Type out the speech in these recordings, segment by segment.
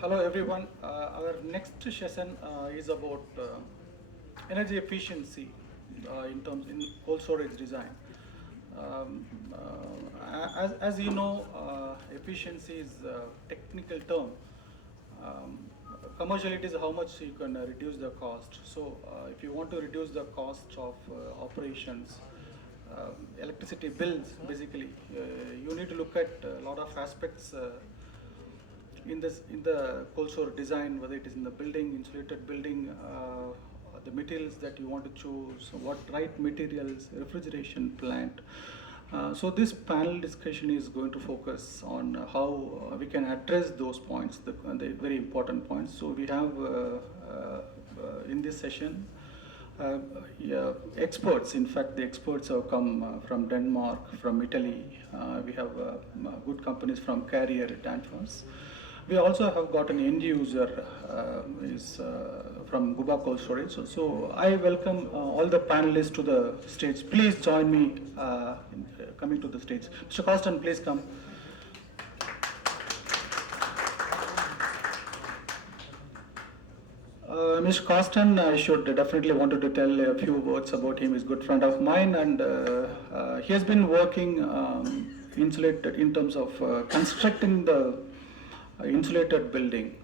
Hello everyone. Our next session is about energy efficiency in cold storage design. As you know, efficiency is a technical term. Um, Commercially, it is how much you can reduce the cost. So, if you want to reduce the cost of operations, electricity bills, basically, you need to look at a lot of aspects in the cold store design, whether it is in the building, insulated building, the materials that you want to choose, what right materials, refrigeration plant. So this panel discussion is going to focus on how we can address those points, the very important points. So we have in this session yeah, experts. In fact, the experts have come from Denmark, from Italy. We have good companies from Carrier, Danfoss. We also have got an end user is from Guba Cold Storage. So I welcome all the panelists to the stage. Please join me in coming to the stage. Mr. Costin, please come. Mr. Costin, I should definitely wanted to tell a few words about him. He's a good friend of mine, and he has been working insulated in terms of constructing the insulated building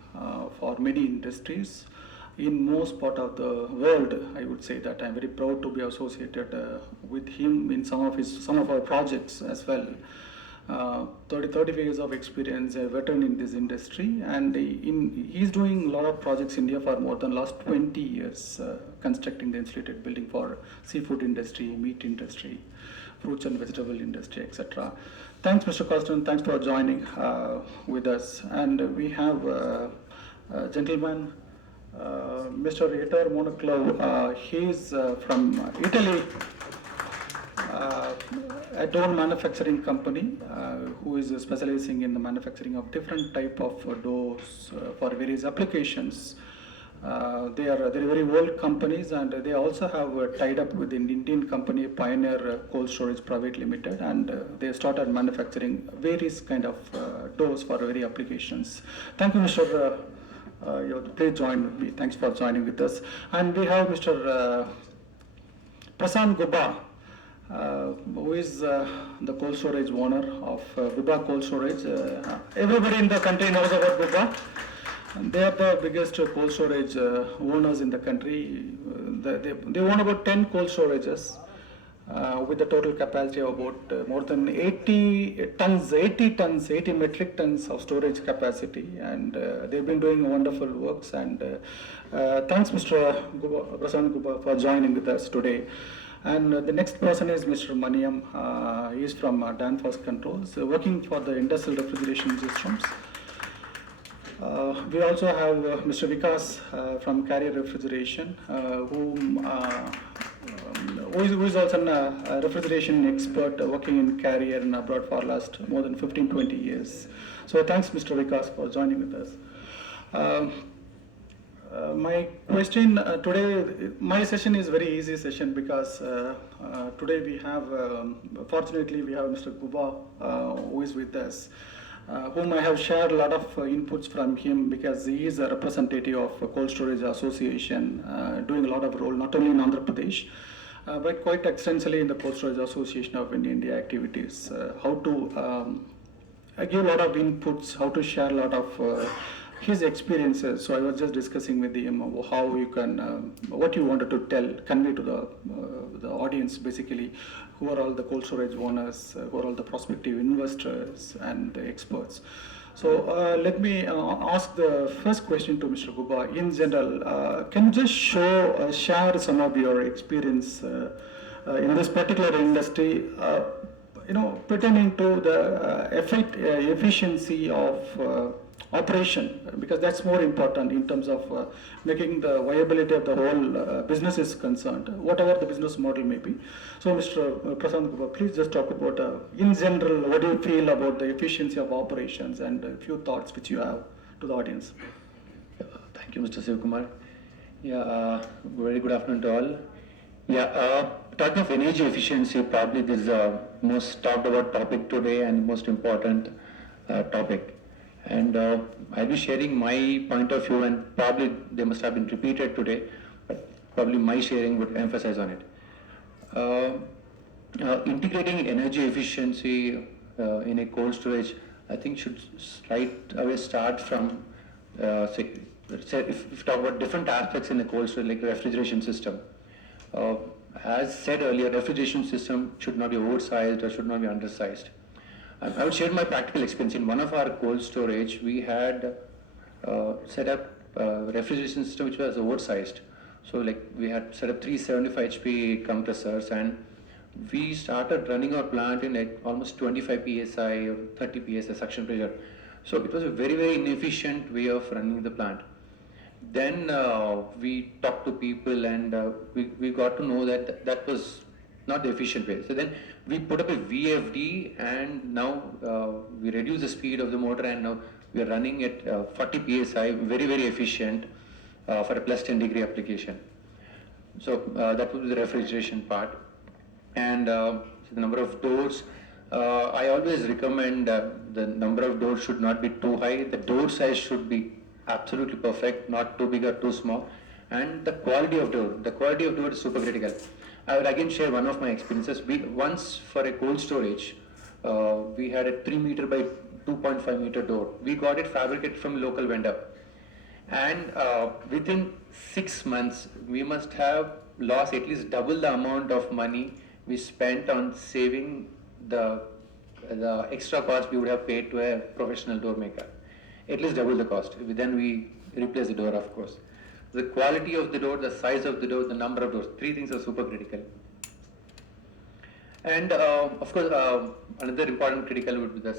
for many industries in most part of the world. I would say that I'm very proud to be associated with him in some of our projects as well. 35 years of experience, a veteran in this industry, and he's doing a lot of projects in India for more than last 20 years, constructing the insulated building for seafood industry, meat industry, fruits and vegetable industry, etc. Thanks, Mr. Costin. Thanks for joining with us. And we have a gentleman, Mr. Ettore Monoclove. He's from Italy. A door manufacturing company who is specializing in the manufacturing of different type of doors for various applications. They're very old companies, and they also have tied up with an Indian company, Pioneer Cold Storage Private Limited, and they started manufacturing various kind of doors for various applications. Thank you, Mr. Please join with me. Thanks for joining with us. And we have Mr. Prasan Guba, who is the cold storage owner of Guba Cold Storage. Everybody in the country knows about Guba. They are the biggest cold storage owners in the country. They own about 10 cold storages with a total capacity of about more than 80 metric tons of storage capacity. And they've been doing wonderful works. And thanks, Mr. Prasan Guba, for joining with us today. And the next person is Mr. Maniam. He is from Danfoss Controls, working for the industrial refrigeration systems. We also have Mr. Vikas from Carrier Refrigeration, who is also a refrigeration expert working in Carrier and abroad for last more than 15-20 years. So thanks, Mr. Vikas, for joining with us. My question today, my session is very easy session because today we have, fortunately we have Mr. Guba who is with us, whom I have shared a lot of inputs from him because he is a representative of Cold Storage Association, doing a lot of role not only in Andhra Pradesh, but quite extensively in the Cold Storage Association of India activities, how to give a lot of inputs, how to share a lot of his experiences. So I was just discussing with him how you can, what you wanted to convey to the audience, basically, who are all the cold storage owners, who are all the prospective investors and the experts. So let me ask the first question to Mr. Guba. In general, can you just share some of your experience in this particular industry, pertaining to the efficiency of operation, because that's more important in terms of making the viability of the whole business is concerned, whatever the business model may be. So Mr. Prasan Guba, please just talk about, in general, what do you feel about the efficiency of operations and a few thoughts which you have to the audience. Thank you, Mr. Sivakumar. Very good afternoon to all. Talking of energy efficiency, probably this is the most talked about topic today and most important topic. And I'll be sharing my point of view, and probably they must have been repeated today, but probably my sharing would emphasize on it. Uh, Integrating energy efficiency in a cold storage, I think should right away start from, say, if we talk about different aspects in the cold storage, like refrigeration system. Uh, as said earlier, refrigeration system should not be oversized or should not be undersized. I would share my practical experience. In one of our cold storage, we had set up a refrigeration system which was oversized. So like we had set up 375 HP compressors, and we started running our plant in like almost 25 psi or 30 psi suction pressure. So it was a very, very inefficient way of running the plant. Then we talked to people, and we got to know that that was not the efficient way. So then we put up a VFD, and now we reduce the speed of the motor, and now we are running at 40 psi, very, very efficient for a plus 10 degree application. So that would be the refrigeration part. And the number of doors, I always recommend the number of doors should not be too high. The door size should be absolutely perfect, not too big or too small. And the quality of door is super critical. I will again share one of my experiences. Once for a cold storage, we had a 3 meter by 2.5 meter door. We got it fabricated from a local vendor. And within 6 months, we must have lost at least double the amount of money we spent on saving the extra cost we would have paid to a professional door maker. At least double the cost. Then we replace the door, of course. The quality of the door, the size of the door, the number of doors, three things are super critical. And of course, another important critical would be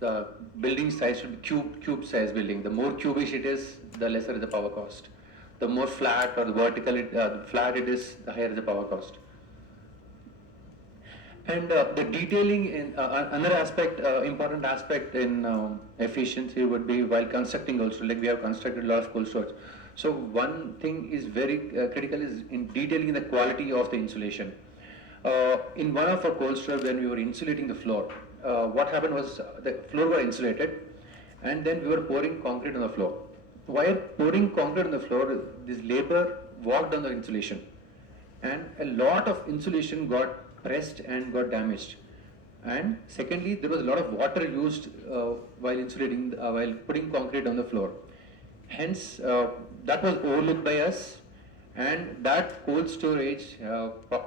the building size should be cube size building. The more cubish it is, the lesser is the power cost. The more flat or the vertical flat it is, the higher is the power cost. And the detailing in another aspect, important aspect in efficiency would be while constructing also. Like we have constructed a lot of cold storage. So one thing is very critical is in detailing the quality of the insulation. In one of our cold storage, when we were insulating the floor, what happened was the floor was insulated, and then we were pouring concrete on the floor. While pouring concrete on the floor, this labor walked on the insulation, and a lot of insulation got pressed and got damaged. And secondly, there was a lot of water used while insulating, while putting concrete on the floor. Hence, that was overlooked by us, and that cold storage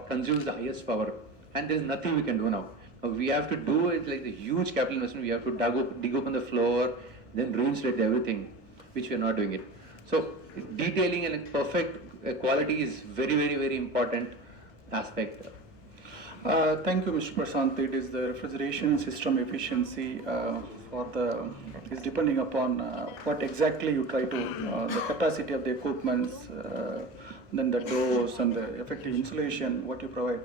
consumes the highest power, and there is nothing we can do now. We have to do it like the huge capital investment. We have to dig open the floor, then re-insulate everything, which we are not doing it. So detailing and perfect quality is very, very, very important aspect. Thank you, Mr. Prasant. It is the refrigeration system efficiency is depending upon what exactly you try to, the capacity of the equipments, then the doors and the effective insulation, what you provide.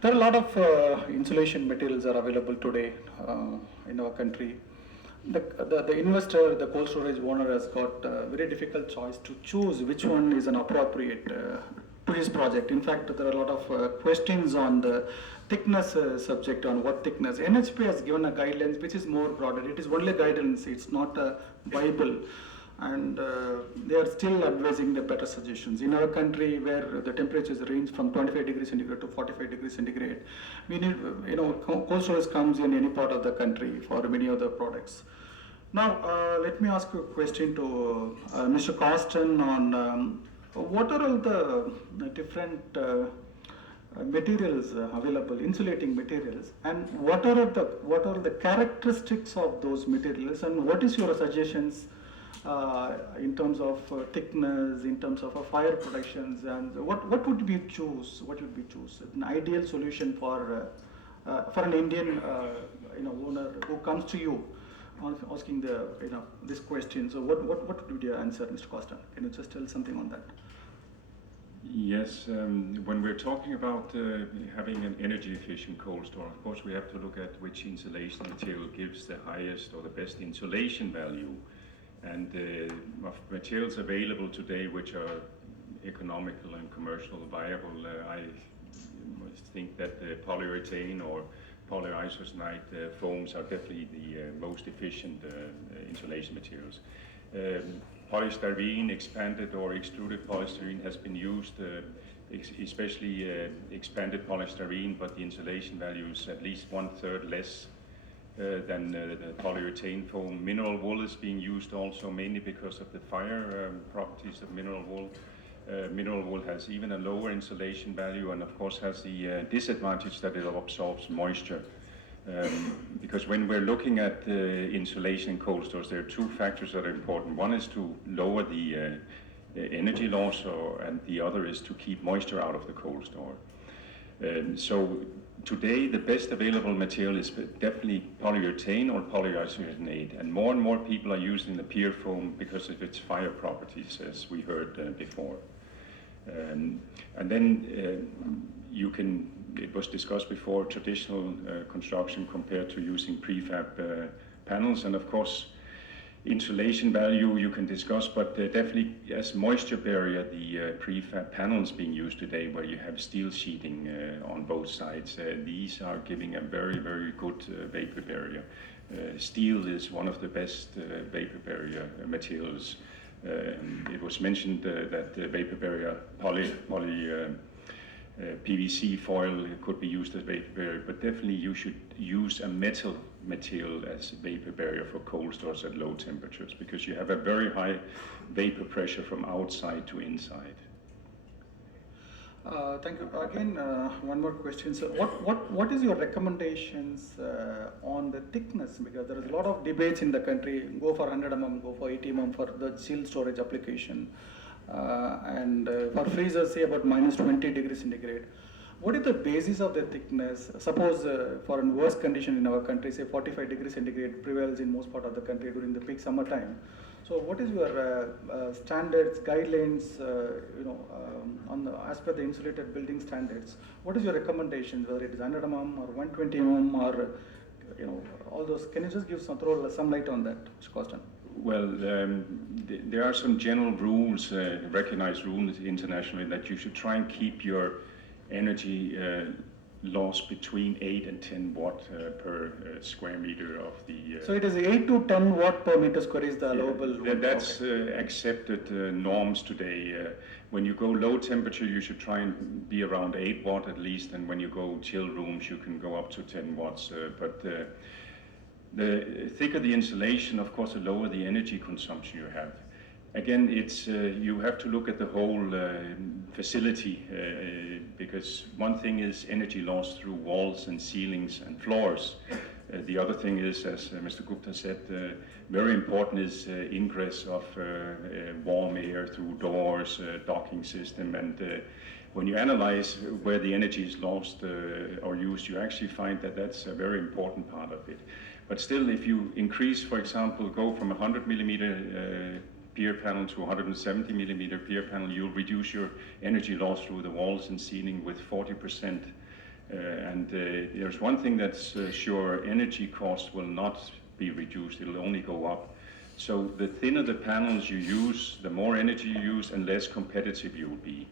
There are a lot of insulation materials are available today in our country. The investor, the cold storage owner has got a very difficult choice to choose which one is an appropriate to his project. In fact, there are a lot of questions on the thickness subject, on what thickness. NHP has given a guidelines which is more broader. It is only guidance, it's not a Bible. And they are still advising the better suggestions. In our country, where the temperatures range from 25 degrees centigrade to 45 degrees centigrade, we need, cold storage comes in any part of the country for many other products. Now, let me ask you a question to Mr. Costin on what are all the different materials available, insulating materials, and what are the characteristics of those materials, and what is your suggestions in terms of thickness, in terms of fire protections, and what would we choose? What would we choose? An ideal solution for an Indian owner who comes to you asking this question. So what would be your answer, Mr. Costa? Can you just tell something on that? Yes, when we're talking about having an energy efficient cold store, of course we have to look at which insulation material gives the highest or the best insulation value. And of materials available today which are economical and commercial viable, I think that the polyurethane or polyisocyanated foams are definitely the most efficient insulation materials. Polystyrene, expanded or extruded polystyrene, has been used, especially expanded polystyrene, but the insulation value is at least 1/3 less than the polyurethane foam. Mineral wool is being used also, mainly because of the fire properties of mineral wool. Mineral wool has even a lower insulation value, and of course has the disadvantage that it absorbs moisture. Because when we're looking at insulation in cold stores, there are two factors that are important. One is to lower the energy loss, and the other is to keep moisture out of the cold store. So today, the best available material is definitely polyurethane or polyisocyanated, and more people are using the pier foam because of its fire properties, as we heard before. And then it was discussed before, traditional construction compared to using prefab panels, and of course insulation value you can discuss, but definitely as moisture barrier, the prefab panels being used today, where you have steel sheeting on both sides, these are giving a very good vapor barrier. Steel is one of the best vapor barrier materials. It was mentioned that the vapor barrier PVC foil could be used as vapor barrier, but definitely you should use a metal material as a vapor barrier for cold stores at low temperatures, because you have a very high vapor pressure from outside to inside. Thank you. Again, one more question. So what is your recommendations on the thickness? Because there is a lot of debates in the country, go for 100 mm, go for 80 mm for the chill storage application. And for freezers, say about -20 degrees centigrade. What is the basis of the thickness? Suppose for a worst condition in our country, say 45 degrees centigrade prevails in most part of the country during the peak summer time. So what is your standards, guidelines, as per the insulated building standards? What is your recommendations, whether it is 100 mm or 120 mm or all those? Can you just throw some light on that, Mr. Costin? Well, there are some general rules, recognized rules internationally, that you should try and keep your energy loss between 8 and 10 watt per square meter of the... So it is 8 to 10 watt per meter square is the allowable... That's accepted norms today. When you go low temperature, you should try and be around 8 watt at least, and when you go chill rooms, you can go up to 10 watts. The thicker the insulation, of course, the lower the energy consumption you have. Again, it's you have to look at the whole facility, because one thing is energy loss through walls and ceilings and floors. The other thing is, as Mr. Gupta said, very important is ingress of warm air through doors, docking system, and when you analyze where the energy is lost or used, you actually find that that's a very important part of it. But still, if you increase, for example, go from 100 millimeter pier panel to 170 millimeter pier panel, you'll reduce your energy loss through the walls and ceiling with 40%. There's one thing that's sure, energy cost will not be reduced, it'll only go up. So the thinner the panels you use, the more energy you use and less competitive you will be.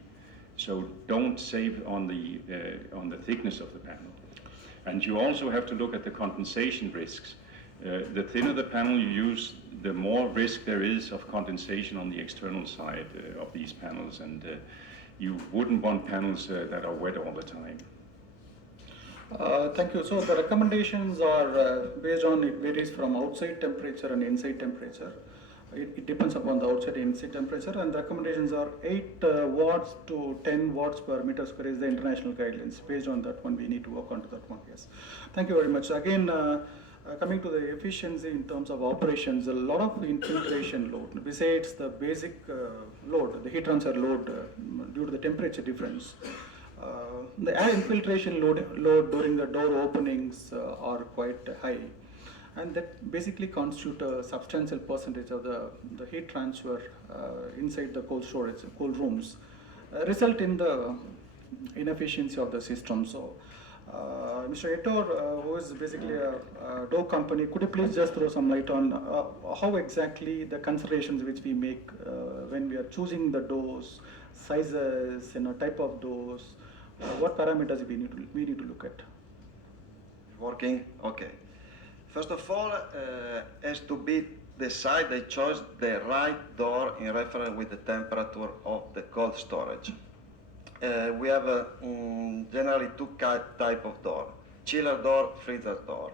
So don't save on the thickness of the panel. And you also have to look at the condensation risks. The thinner the panel you use, the more risk there is of condensation on the external side of these panels, and you wouldn't want panels that are wet all the time. Thank you. So the recommendations are based on, it varies from outside temperature and inside temperature. It depends upon the outside and inside temperature, and the recommendations are 8 watts to 10 watts per meter square is the international guidelines. Based on that one, we need to work on to that one, yes. Thank you very much. Again, coming to the efficiency in terms of operations, a lot of infiltration load. Besides the basic load, the heat transfer load due to the temperature difference, the air infiltration load during the door openings are quite high. And that basically constitute a substantial percentage of the heat transfer inside the cold storage, cold rooms, result in the inefficiency of the system. So, Mr. Ettore, who is basically a door company, could you please just throw some light on how exactly the considerations which we make when we are choosing the doors, sizes, type of doors, what parameters we need to look at? Working? Okay. First of all, has to be decided they chose the right door in reference with the temperature of the cold storage. We have generally two type of door: chiller door, freezer door.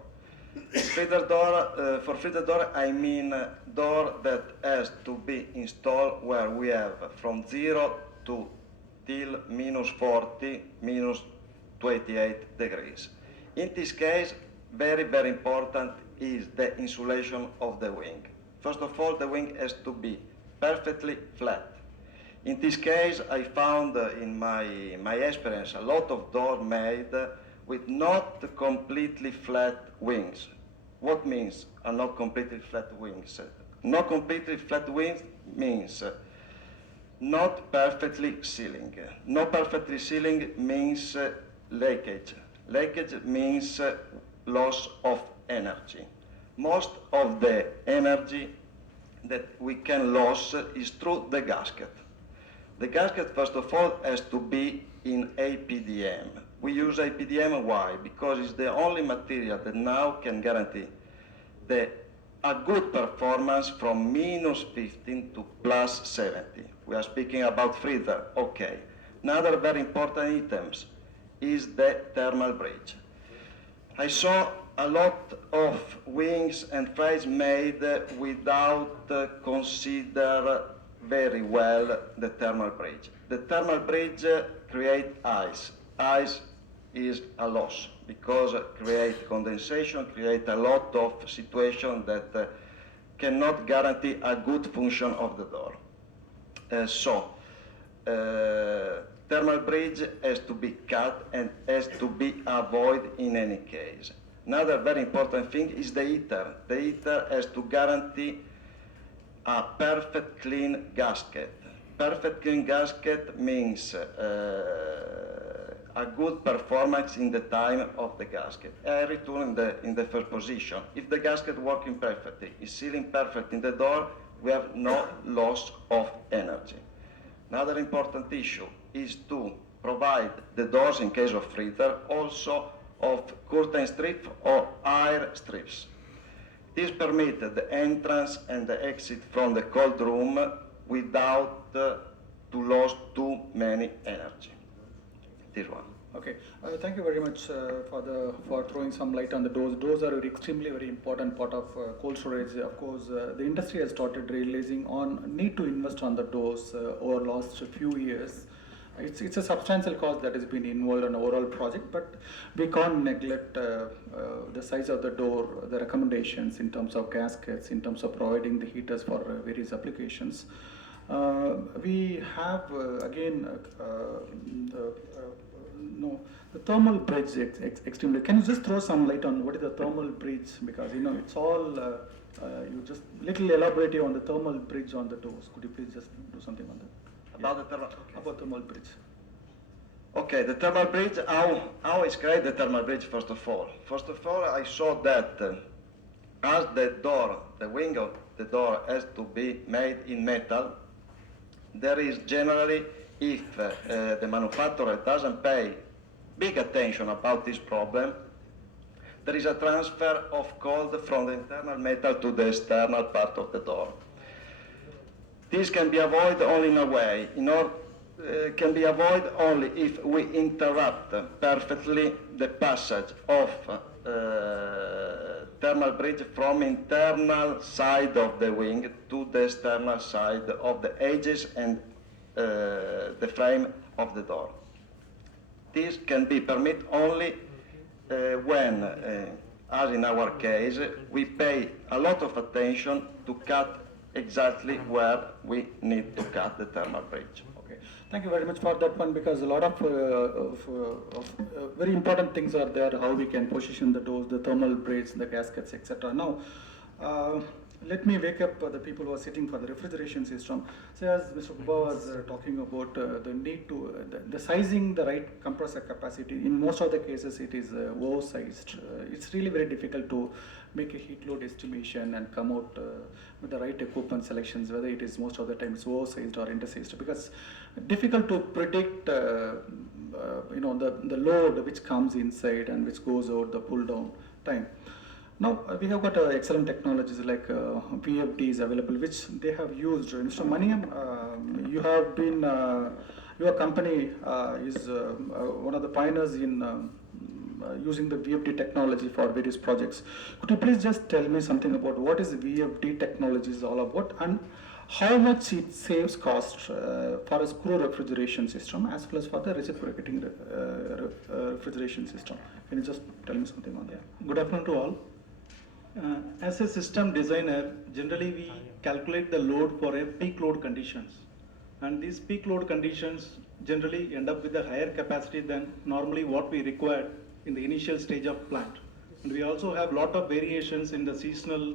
Freezer door, for freezer door, I mean door that has to be installed where we have from 0 to till minus 40, minus 28 degrees. In this case, very, very important is the insulation of the wing. First of all, the wing has to be perfectly flat. In this case, I found in my experience a lot of doors made with not completely flat wings. What means are not completely flat wings? Not completely flat wings means not perfectly sealing. Not perfectly sealing means leakage. Leakage means loss of energy. Most of the energy that we can lose is through the gasket. The gasket, first of all, has to be in APDM. We use APDM, why? Because it's the only material that now can guarantee a good performance from minus 15 to plus 70. We are speaking about freezer, okay. Another very important items is the thermal bridge. I saw a lot of wings and frames made without consider very well the thermal bridge. The thermal bridge creates ice. Ice is a loss because create condensation, create a lot of situations that cannot guarantee a good function of the door. Thermal bridge has to be cut and has to be avoided in any case. Another very important thing is the heater. The heater has to guarantee a perfect clean gasket. Perfect clean gasket means a good performance in the time of the gasket. I return in the first position. If the gasket working perfectly, is sealing perfect in the door, we have no loss of energy. Another important issue is to provide the doors in case of freezer also of curtain strip or air strips. This permits the entrance and the exit from the cold room without to lose too many energy. This one. Okay, thank you very much for throwing some light on the doors. Doors are extremely very important part of cold storage. Of course, the industry has started realizing on need to invest on the doors over last few years. It's a substantial cost that has been involved in overall project, but we can't neglect the size of the door, the recommendations in terms of gaskets, in terms of providing the heaters for various applications. We have again the thermal bridge extremely. Can you just throw some light on what is the thermal bridge? Because it's all you just little elaborative on the thermal bridge on the doors. Could you please just do something on that? About the thermal, okay. About thermal bridge. Okay, the thermal bridge, how is created the thermal bridge first of all? First of all, I saw that as the door, the wing of the door has to be made in metal, there is generally, if the manufacturer doesn't pay big attention about this problem, there is a transfer of cold from the internal metal to the external part of the door. This can be avoided only in a way. Can be avoided only if we interrupt perfectly the passage of thermal bridge from internal side of the wing to the external side of the edges and the frame of the door. This can be permitted only when, as in our case, we pay a lot of attention to cut exactly where we need to cut the thermal bridge. Okay, thank you very much for that one, because a lot of very important things are there, how we can position the doors, the thermal bridge, the gaskets, etc. Now, let me wake up the people who are sitting for the refrigeration system. So as Mr. Kuba was talking about the need to, the sizing the right compressor capacity, in most of the cases it is oversized. It's really very difficult to make a heat load estimation and come out with the right equipment selections, whether it is most of the time it's oversized or undersized, because difficult to predict the load which comes inside and which goes out, the pull down time. Now we have got excellent technologies like VFD is available, which they have used. Mr. Maniam, you have been, your company is one of the pioneers in using the VFD technology for various projects. Could you please just tell me something about what is VFD technology is all about and how much it saves cost for a screw refrigeration system as well as for the reciprocating refrigeration system? Can you just tell me something on that? Good afternoon to all. As a system designer, generally we calculate the load for a peak load conditions. And these peak load conditions generally end up with a higher capacity than normally what we require in the initial stage of plant. And we also have lot of variations in the seasonal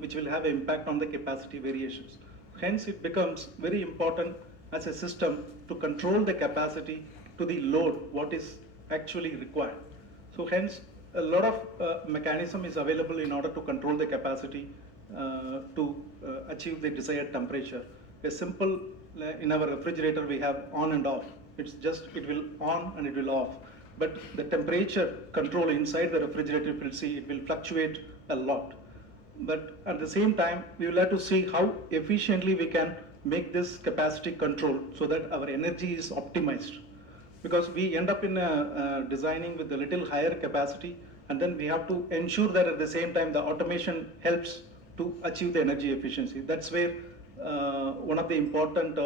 which will have an impact on the capacity variations. Hence it becomes very important as a system to control the capacity to the load what is actually required. So hence a lot of mechanism is available in order to control the capacity to achieve the desired temperature. A simple, in our refrigerator we have on and off. It's just, it will on and it will off. But the temperature control inside the refrigerator, if you'll see, it will fluctuate a lot. But at the same time, we will have to see how efficiently we can make this capacity control so that our energy is optimized. Because we end up in designing with a little higher capacity, and then we have to ensure that at the same time the automation helps to achieve the energy efficiency. That's where one of the important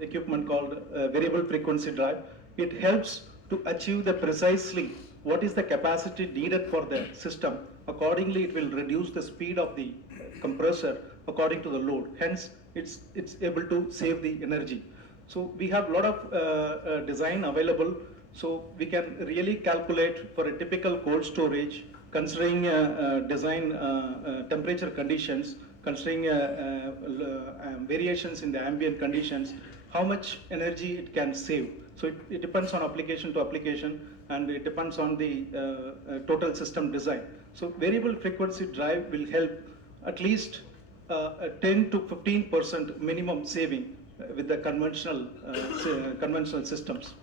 equipment called variable frequency drive, it helps to achieve the precisely what is the capacity needed for the system. Accordingly, it will reduce the speed of the compressor according to the load. Hence, it's able to save the energy. So we have a lot of design available. So we can really calculate for a typical cold storage, considering design temperature conditions, considering variations in the ambient conditions, how much energy it can save. So it depends on application to application, and it depends on the total system design. So variable frequency drive will help at least 10 to 15% minimum saving with the conventional systems.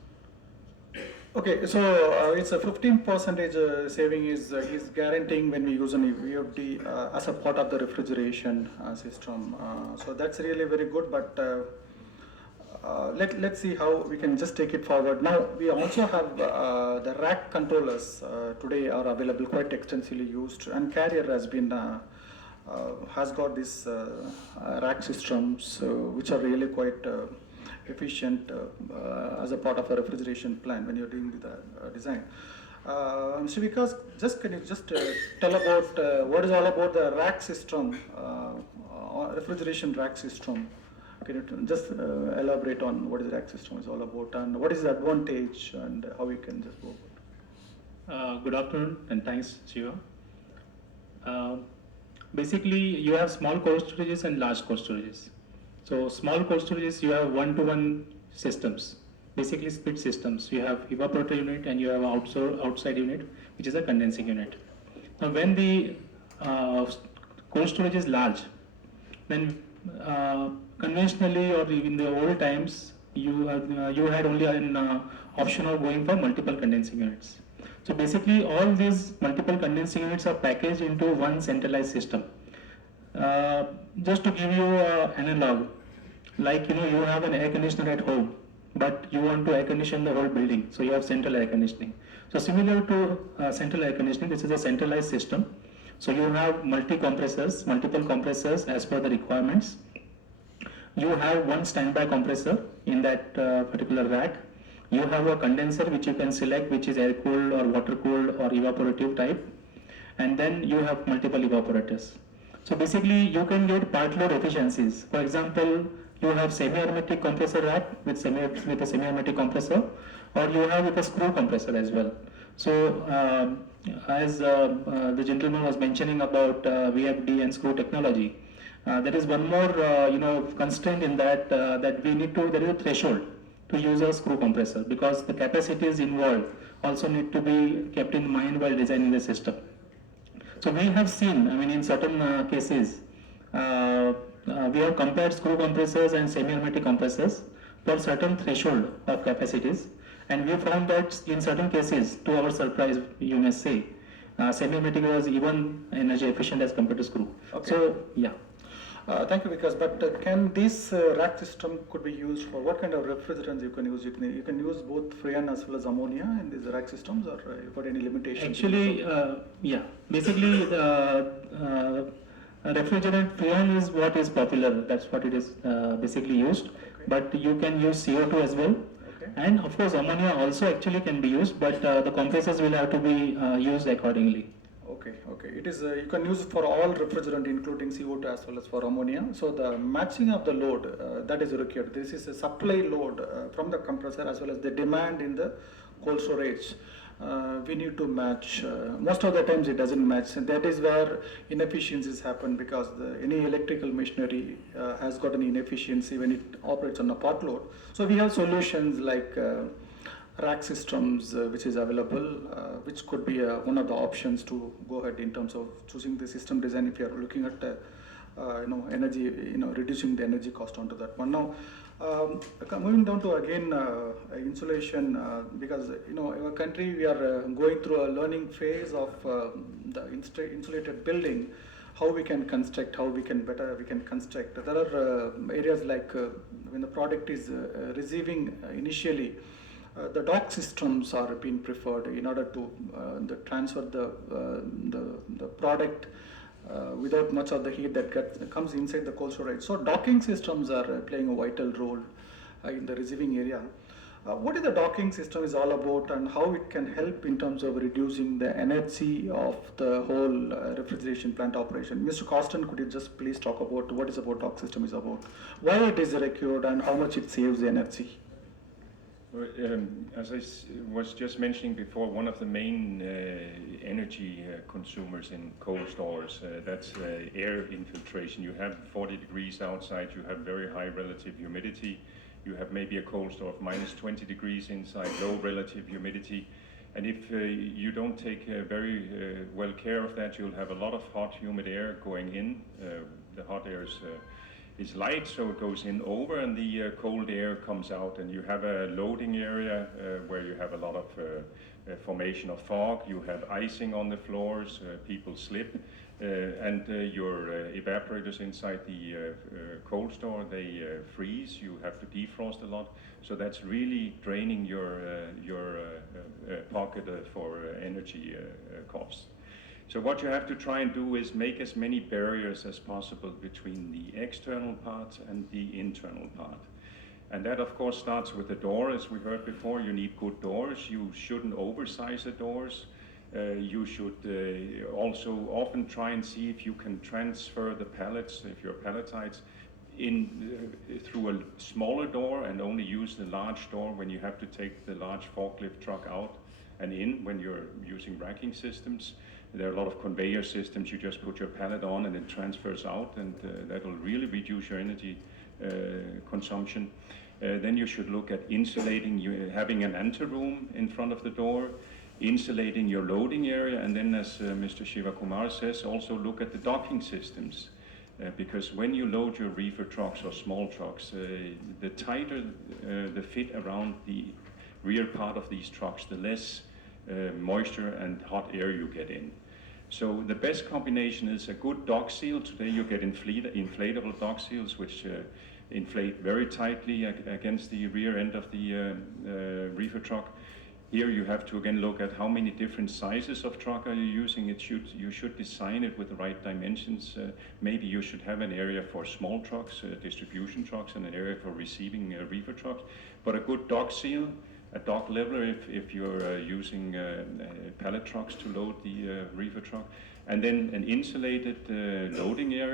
Okay, so it's a 15% saving is guaranteeing when we use an VFD as a part of the refrigeration system. So that's really very good, but let's see how we can just take it forward. Now we also have the rack controllers today are available, quite extensively used, and Carrier has got these rack systems which are really quite efficient as a part of a refrigeration plant when you're doing the design. Mr. Vikas, can you just tell about what is all about the rack system, refrigeration rack system? Can you just elaborate on what is the rack system is all about and what is the advantage and how we can just go about it? Good afternoon and thanks, Shiva. Basically, you have small cold storages and large cold storages. So small cold storages, you have one-to-one systems, basically split systems. You have evaporator unit and you have outside unit, which is a condensing unit. Now, when the cold storage is large, then conventionally or in the old times, you had only an option of going for multiple condensing units. So basically, all these multiple condensing units are packaged into one centralized system. Just to give you an analog, like you have an air conditioner at home, but you want to air condition the whole building, so you have central air conditioning. So similar to central air conditioning, this is a centralized system. So you have multiple compressors as per the requirements. You have one standby compressor in that particular rack. You have a condenser which you can select, which is air cooled or water cooled or evaporative type, and then you have multiple evaporators. So basically, you can get part load efficiencies. For example, you have semi-hermetic compressor rack with a semi-hermetic compressor, or you have with a screw compressor as well. So as the gentleman was mentioning about VFD and screw technology, there is one more constraint in that that we need to, there is a threshold to use a screw compressor, because the capacities involved also need to be kept in mind while designing the system. So we have seen, in certain cases, we have compared screw compressors and semi-hermetic compressors for certain threshold of capacities, And we found that in certain cases, to our surprise, you may say, semi-automatic was even energy efficient as compared to screw. Okay. So, yeah. Thank you, Vikas. But can this rack system could be used for what kind of refrigerants you can use? You can use both freon as well as ammonia in these rack systems, or you got any limitations? Actually, yeah. Basically, refrigerant freon is what is popular. That's what it is basically used. Okay. But you can use CO2 as well. Okay. And of course, ammonia also actually can be used, but the compressors will have to be used accordingly. Okay, okay. It is you can use it for all refrigerant, including CO2 as well as for ammonia. So the matching of the load that is required. This is a supply load from the compressor as well as the demand in the cold storage. We need to match. Most of the times it doesn't match, and that is where inefficiencies happen because any electrical machinery has got an inefficiency when it operates on a pot load. So we have solutions like rack systems which is available, which could be one of the options to go ahead in terms of choosing the system design if you are looking at energy, reducing the energy cost onto that one. Now, moving down to again insulation, because our country we are going through a learning phase of the insulated building, how we can construct, how we can construct. There are areas like when the product is receiving initially. The dock systems are being preferred in order to transfer the product without much of the heat that comes inside the cold storage. So docking systems are playing a vital role in the receiving area. What is the docking system is all about, and how it can help in terms of reducing the energy of the whole refrigeration plant operation? Mr. Costin, could you just please talk about what is about dock system is about, why it is required, and how much it saves energy? Well, as I was just mentioning before, one of the main energy consumers in cold stores, that's air infiltration. You have 40 degrees outside, you have very high relative humidity, you have maybe a cold store of minus 20 degrees inside, low relative humidity. And if you don't take very well care of that, you'll have a lot of hot, humid air going in. The hot air is light, so it goes in over, and the cold air comes out, and you have a loading area where you have a lot of formation of fog. You have icing on the floors, people slip, and your evaporators inside the cold store, they freeze. You have to defrost a lot, so that's really draining your pocket for energy costs. So what you have to try and do is make as many barriers as possible between the external part and the internal part. And that of course starts with the door. As we heard before, you need good doors. You shouldn't oversize the doors. You should also often try and see if you can transfer the pallets, if you're palletites, through a smaller door, and only use the large door when you have to take the large forklift truck out and in when you're using racking systems. There are a lot of conveyor systems. You just put your pallet on and it transfers out, and that will really reduce your energy consumption. Then you should look at insulating, having an anteroom in front of the door, insulating your loading area, and then as Mr. Sivakumar says, also look at the docking systems. Because when you load your reefer trucks or small trucks, the tighter the fit around the rear part of these trucks, the less moisture and hot air you get in. So the best combination is a good dock seal. Today you get inflatable dock seals which inflate very tightly against the rear end of the reefer truck. Here you have to again look at how many different sizes of truck are you using. You should design it with the right dimensions. Maybe you should have an area for small trucks, distribution trucks, and an area for receiving reefer trucks. But a good dock seal, a dock leveler if you're using pallet trucks to load the reefer truck, and then an insulated loading area.